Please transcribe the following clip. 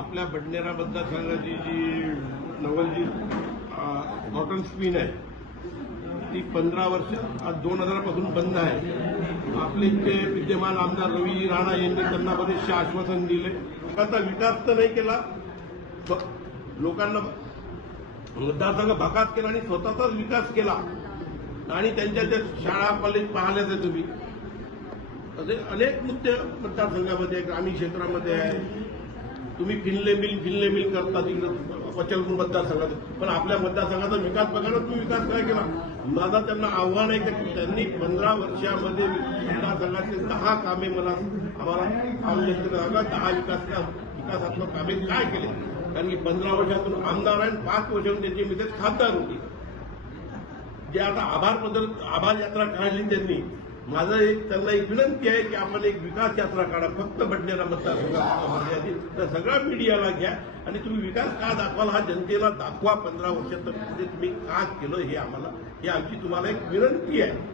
आपल्या बडनेराबद्दल मतदारसंघाची जी नवलजी cotton spin आहे ती पंधरा वर्ष आज दोन हजारापासून बंद आहे. आपले जे विद्यमान आमदार रवी राणा यांनी त्यांना बरेचसे आश्वासन दिले. लोकांचा विकास तर नाही केला लोकांना मतदारसंघ भागात केला आणि स्वतःचाच विकास केला. आणि त्यांच्या ज्या शाळा कॉलेज पाहिल्याच आहे तुम्ही. असे अनेक मुद्दे मतदारसंघामध्ये आहे, ग्रामीण क्षेत्रामध्ये आहे. तुम्ही फिनले मिल फिनले मिल करता तिकडं. पचलपूर मतदारसंघात. पण आपल्या मतदारसंघाचा विकास बघा ना तुम्ही विकास काय केला? माझा त्यांना आव्हान आहे की त्यांनी पंधरा वर्षामध्ये मतदारसंघातले दहा कामे मला आम्हाला काम सांगा दहा विकास विकासात्मक कामे काय केले? कारण की पंधरा वर्षातून आमदार आहे आणि पाच वर्षातून त्यांची मिसेस खासदार होती. जे आता आभार पद्धत आभार यात्रा काढली त्यांनी. माझं एक त्यांना एक विनंती आहे की आम्हाला एक विकास यात्रा काढा. फक्त बडनेरा मतदारसंघात तर सगळ्या मीडियाला घ्या आणि तुम्ही विकास का दाखवाल हा जनतेला दाखवा पंधरा वर्षात. तुम्ही का केलं हे आम्हाला ही आमची तुम्हाला एक विनंती आहे.